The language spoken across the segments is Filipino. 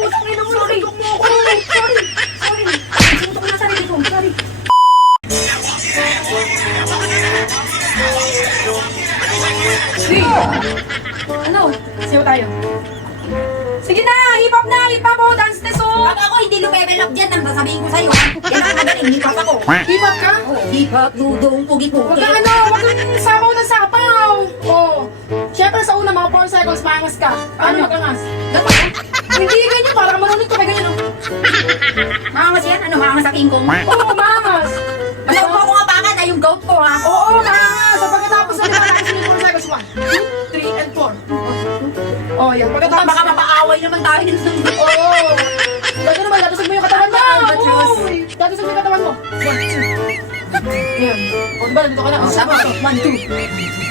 Putang ina mo, nakikok mo ako. Sorry. Sinuntok na sarili ko. Sorry. Sige. Ano? Siyaw tayo. Sige na, hip-hop na, hip-hop o, dance test o. Pag ako hindi lumevel up dyan, ang sasabihin ko sa'yo, yan ang magaling, hip-hop ako. Hip-hop ka? Hip-hop, dudong, Huwag pugi-pugi. kang huwag kang sapaw na sapaw. Oo. Siyempre sa una, mga 4 seconds, maangas ka. Paano mag-angas? Hindi ganyan, parang marunong ka na ganyan. Oh. Maangas yan? Ano, maangas sa king kong? Oo, maangas. Alam mo kung apakan na yung goat ko, ha? Oo, maangas. So pagkatapos na diba, naangas yung 4 seconds, 1, 2, 3, and 4. Oh, yan. Pagkatapos, Baka mapaaway naman tayo din sa oo. Gano'n naman, datusag mo yung katawan mo. Albatross. Oo, datusag mo yung katawan mo. 1, 2. Yan. O, diba, nandito ka na. Oh, tama. 1, 2.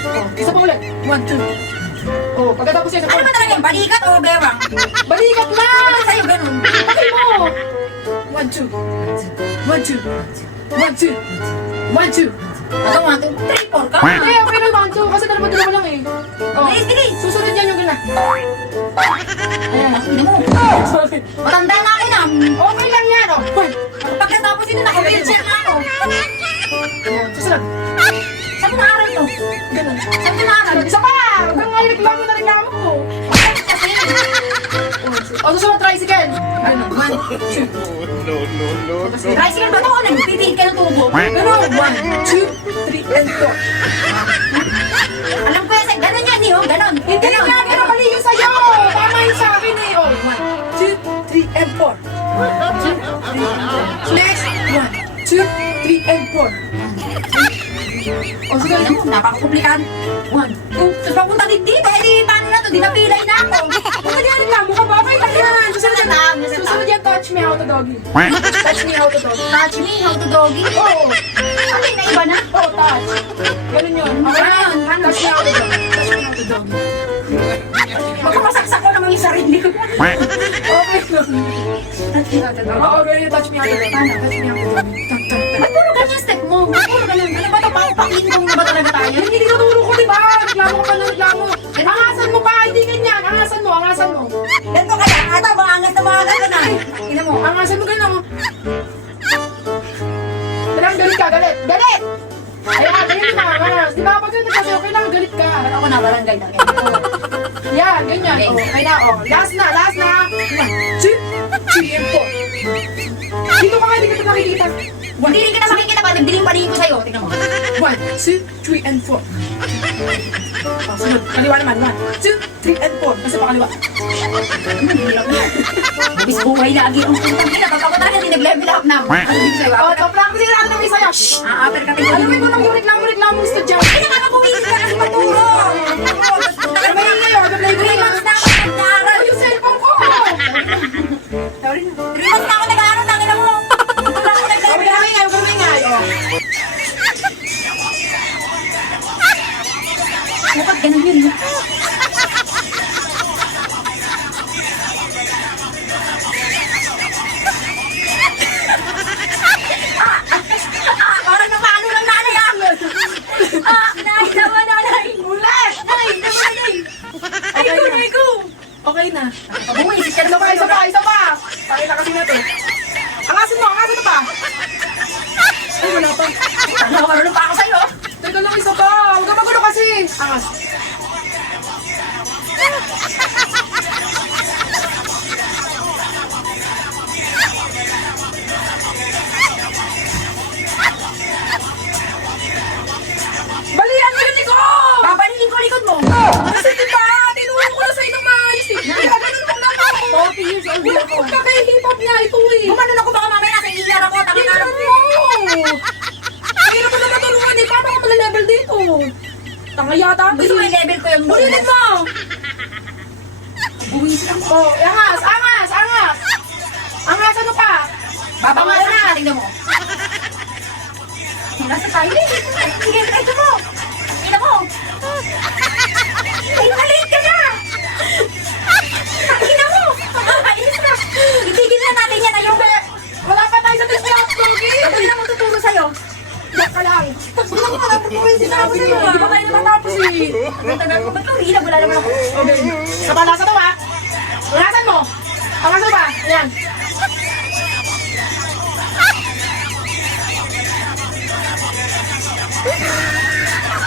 Oh, isa pa ulit. 1, 2. Oh, pagkatapos yan, Ano ba talaga yung balikat o bewang? balikat na! Ano sa'yo ganun? Pakay mo! 1, 2. 1, 2. 1, 2. 1, 2. Ano, 1, 2, 3, 4 ka? Eh, okay lang 1, 2. Kasi dalawa lang eh. Oh, Bilis, bilis. susunod yan yung gina. Ayan. Hindi mo. Sorry. Matanda na ako na. Okay lang yan, oh. Pagkatapos yun, naka-wheelchair na ako. Ayan, susunod. Saan mo naaral to? Ganun. Saan mo naaral? Isa pa! Huwag kang nga reklamo na reklamo mo. Kasi, O, susunod, tricycle. Ano? 1, 2. tricycle ba to? Nagpipihit ka ng tubo. Ganun. 1, 2, 3, and 4. Alam ko yan, ganun yan eh, oh. Ganun. Hindi Ganun. nga, pero mali yun sa'yo. Tama yun sa akin eh. Oh, 1, 2, 3, and 4. 1, 2, 3, next. 1, 2, 3, and 4. O, sige. Alam mo, napakakomplikan. 1, 2, tapos papunta din dito. Eh, di, paano na to? Di napilay na ako. Kung reklamo ka ba? Okay lang yan. Susunod yan, touch me how to doggy. Touch me how to doggy. Touch me, how to doggy. Oo. Ano yun, naiba na? Oo, touch. Ganun yun. Okay na yun. Paano? Touch me how to doggy. Touch me how to doggy. Magkapasaksak ko naman yung sarili ko. Okay lang. Touch me, how to doggy. Oo, ganun yung touch me how to doggy. Touch me how to doggy. Tak, tak, tak. Ba't puro ganyan step mo? Ba't puro ganyan? Ano ba ito? Pakiintong na ba talaga tayo? Hindi tinuturo ko, diba? Reklamo ka pa ng reklamo. Angasan mo pa, hindi ganyan. Angasan mo, angasan mo. Ganito kaya, ata, maangas na mga gano'n na. Ina mo. Angasan mo ganun. Kailangan galit ka, galit. Galit! Ayan, ganyan na, angas. Di ba kapag ganun kasi, kailangan galit ka. Ba't ako na barangay na? Yan, ganyan. Oh, okay na, oh. Last na, last na. 1, 2, 3, and 4. Dito ka nga, hindi kita nakikita. Hindi rin kita makikita pa, nagdiling paningin ko sa'yo. Tingnan mo. 1, 2, 3, and 4. Oh, sunod. Kaliwa naman. 1, 2, 3, and 4. Kasi pa kaliwa. Hirap na. Bubis buhay lagi ang putang ina. Pagkabata na, di nag-level up na. Ano din sa'yo? Oh, to practice na lang ng isa. Shhh! Aaper ka Alam mo ito lang yung reklamo estudyante. Ay, nakakabuwisis ka kasi maturo. Ano ba yun ngayon? Nag-play ko 3 naman. months na ako nag-aaral. Yung cellphone ko! Sorry na. 3 months na ako nag-aaral. Tangina mo. Wala ako Huwag nag-level ka up. maingay, huwag ka maingay. Oh. Dapat ganun yun. Parang napaano ng nanay ah. Nay, naman nanay. Ulit! Nay, naman nanay. Ay, Okay go, na. ay, go. Okay na. Buwisis ka Isa pa, naman. isa pa, isa pa! Pakita kasi natin. Angasin mo pa! Ay, wala pa. Marunong pa ako sa'yo. Teka lang, isa pa! Huwag ka magulo kasi! Angas. Balian mo yung likod! Babalikin ko likod mo. Kasi diba, tinulong ko na sa'yo ng maayos eh. Kaya ganun mo na ako. 40 years old na ako. Huwag ka kay hip-hop niya, ito eh. Gumanon ako baka mamaya nasa ilar ako. Tingnan Takot mo! Hirap mo na matulungan eh. Paano ka malalevel dito? Tanga yata. Gusto mo i-level ko yung Ulitin mo! Buwis lang. Oh, angas, angas, angas! Angas, ano pa? Babangas na. Tingnan mo. Nasa tayo eh. Sige, ito mo. Tingnan mo. Ay, maliit ka na. Tingnan mo. Ayos na. Itigil na natin yan. Ayaw ka. Wala pa tayo sa display, Pogi! Ano na magtuturo sa'yo? Diyak ka lang. Wala mo ka. Pagkuhin sinabi sa'yo. Di ba tayo natatapos eh? Ang tagal ko. Ba't ko hila? Wala naman ako. Okay. Sa balasa to ha? Unasan mo! Angas mo ba? Ayan.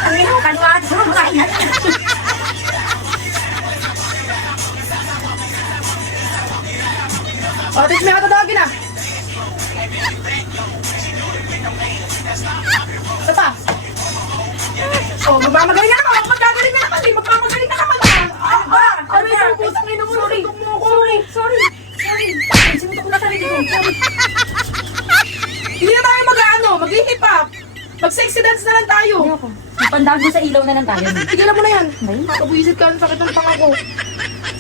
Ang ino, kaluwa. Siguro makain natin. O, teach me how to doggy na. Isa pa. O, magmamagaling na ako. Magmamagaling na naman. Magmamagaling na naman. Ano yung pusang ino mo? Sorry. Suntok mo ako. Sorry. Sinutok ko na sarili ko. Sorry. Hindi na tayo mag-ano, mag-hip hop. Mag-sexy dance na lang tayo. Ayoko. Magpandago sa ilaw na lang tayo. Tigilan mo na yan. Ayun. Nakabwisit ka, ang sakit ng pangako.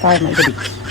Sorry, my baby.